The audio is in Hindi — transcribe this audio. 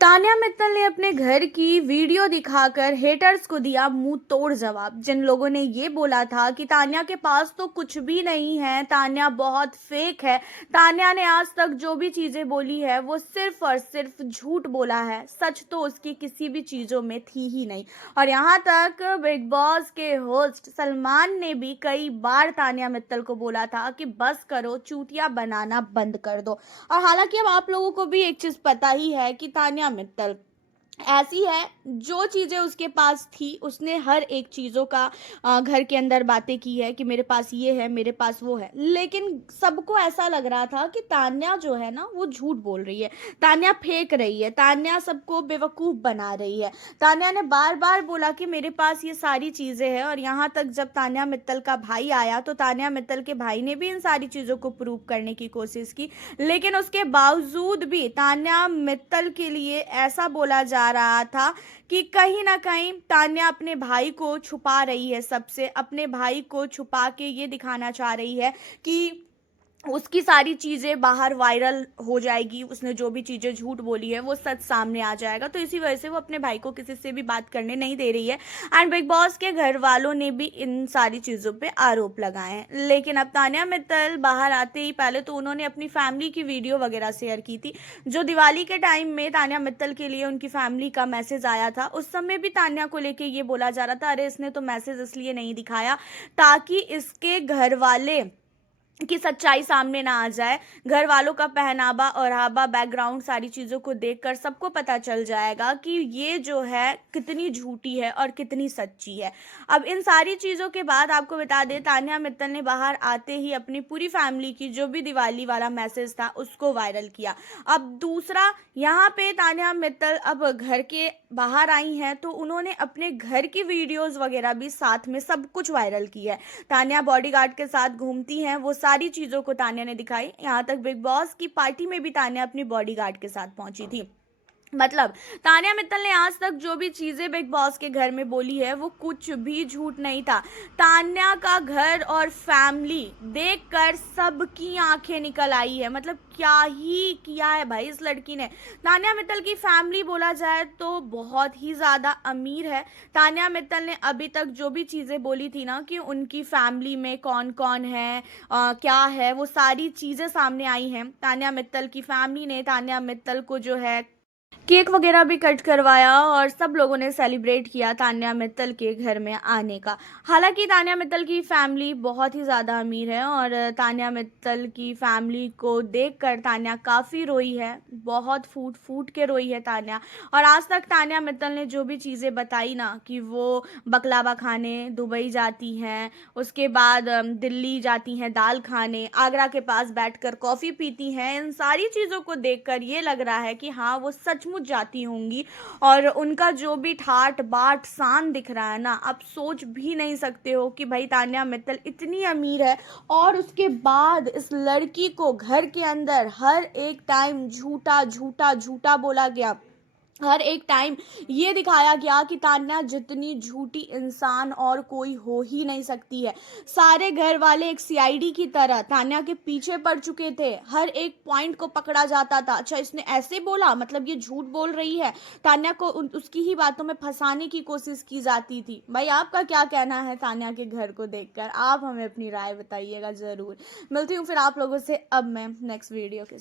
तान्या मित्तल ने अपने घर की वीडियो दिखाकर हेटर्स को दिया मुंह तोड़ जवाब। जिन लोगों ने ये बोला था कि तान्या के पास तो कुछ भी नहीं है, तान्या बहुत फेक है, तान्या ने आज तक जो भी चीजें बोली है वो सिर्फ और सिर्फ झूठ बोला है, सच तो उसकी किसी भी चीजों में थी ही नहीं। और यहाँ तक बिग बॉस के होस्ट सलमान ने भी कई बार तान्या मित्तल को बोला था कि बस करो, चूतिया बनाना बंद कर दो। और हालांकि अब आप लोगों को भी एक चीज पता ही है कि तान्या मित्तल ऐसी है, जो चीज़ें उसके पास थी उसने हर एक चीज़ों का घर के अंदर बातें की है कि मेरे पास ये है, मेरे पास वो है। लेकिन सबको ऐसा लग रहा था कि तान्या जो है ना वो झूठ बोल रही है, तान्या फेंक रही है, तान्या सबको बेवकूफ़ बना रही है। तान्या ने बार बार बोला कि मेरे पास ये सारी चीज़ें हैं, और यहाँ तक जब तान्या मित्तल का भाई आया तो तान्या मित्तल के भाई ने भी इन सारी चीज़ों को प्रूव करने की कोशिश की। लेकिन उसके बावजूद भी तान्या मित्तल के लिए ऐसा बोला जा रहा था कि कहीं ना कहीं तान्या अपने भाई को छुपा रही है, सबसे अपने भाई को छुपा के ये दिखाना चाह रही है कि उसकी सारी चीज़ें बाहर वायरल हो जाएगी, उसने जो भी चीज़ें झूठ बोली है वो सच सामने आ जाएगा। तो इसी वजह से वो अपने भाई को किसी से भी बात करने नहीं दे रही है। एंड बिग बॉस के घर वालों ने भी इन सारी चीज़ों पे आरोप लगाए हैं। लेकिन अब तान्या मित्तल बाहर आते ही पहले तो उन्होंने अपनी फैमिली की वीडियो वगैरह शेयर की थी। जो दिवाली के टाइम में तान्या मित्तल के लिए उनकी फैमिली का मैसेज आया था, उस समय भी तान्या को लेके ये बोला जा रहा था, अरे इसने तो मैसेज इसलिए नहीं दिखाया ताकि इसके घर वाले की सच्चाई सामने ना आ जाए। घर वालों का पहनावा ओढ़ावा बैकग्राउंड सारी चीज़ों को देखकर सबको पता चल जाएगा कि ये जो है कितनी झूठी है और कितनी सच्ची है। अब इन सारी चीज़ों के बाद आपको बता दें, तान्या मित्तल ने बाहर आते ही अपनी पूरी फैमिली की जो भी दिवाली वाला मैसेज था उसको वायरल किया। अब दूसरा, यहाँ पे तान्या मित्तल अब घर के बाहर आई हैं तो उन्होंने अपने घर की वीडियोस वगैरह भी साथ में सब कुछ वायरल की है। तान्या बॉडीगार्ड के साथ घूमती हैं, वो सारी चीज़ों को तान्या ने दिखाई। यहाँ तक बिग बॉस की पार्टी में भी तान्या अपनी बॉडीगार्ड के साथ पहुंची थी। मतलब तान्या मित्तल ने आज तक जो भी चीज़ें बिग बॉस के घर में बोली है वो कुछ भी झूठ नहीं था। तान्या का घर और फैमिली देखकर सबकी आंखें निकल आई है। मतलब क्या ही किया है भाई इस लड़की ने। तान्या मित्तल की फैमिली बोला जाए तो बहुत ही ज़्यादा अमीर है। तान्या मित्तल ने अभी तक जो भी चीज़ें बोली थी ना कि उनकी फैमिली में कौन कौन है, क्या है, वो सारी चीज़ें सामने आई हैं। तान्या मित्तल की फैमिली ने तान्या मित्तल को जो है केक वगैरह भी कट करवाया और सब लोगों ने सेलिब्रेट किया तान्या मित्तल के घर में आने का। हालांकि तान्या मित्तल की फैमिली बहुत ही ज़्यादा अमीर है और तान्या मित्तल की फैमिली को देखकर तान्या काफ़ी रोई है, बहुत फूट फूट के रोई है तान्या। और आज तक तान्या मित्तल ने जो भी चीज़ें बताई ना कि वो बकलावा खाने दुबई जाती हैं, उसके बाद दिल्ली जाती हैं दाल खाने, आगरा के पास बैठकर कॉफ़ी पीती हैं, इन सारी चीज़ों को देखकर ये लग रहा है कि हाँ वो सचमुच जाती होंगी। और उनका जो भी ठाट बाट शान दिख रहा है ना, आप सोच भी नहीं सकते हो कि भाई तान्या मित्तल इतनी अमीर है और उसके बाद इस लड़की को घर के अंदर हर एक टाइम झूठा झूठा झूठा बोला गया। हर एक टाइम ये दिखाया गया कि तान्या जितनी झूठी इंसान और कोई हो ही नहीं सकती है। सारे घर वाले एक सीआईडी की तरह तान्या के पीछे पड़ चुके थे, हर एक पॉइंट को पकड़ा जाता था। अच्छा इसने ऐसे बोला, मतलब ये झूठ बोल रही है, तान्या को उसकी ही बातों में फंसाने की कोशिश की जाती थी। भाई आपका क्या कहना है तान्या के घर को देखकर? आप हमें अपनी राय बताइएगा ज़रूर। मिलती हूँ फिर आप लोगों से अब मैं नेक्स्ट वीडियो के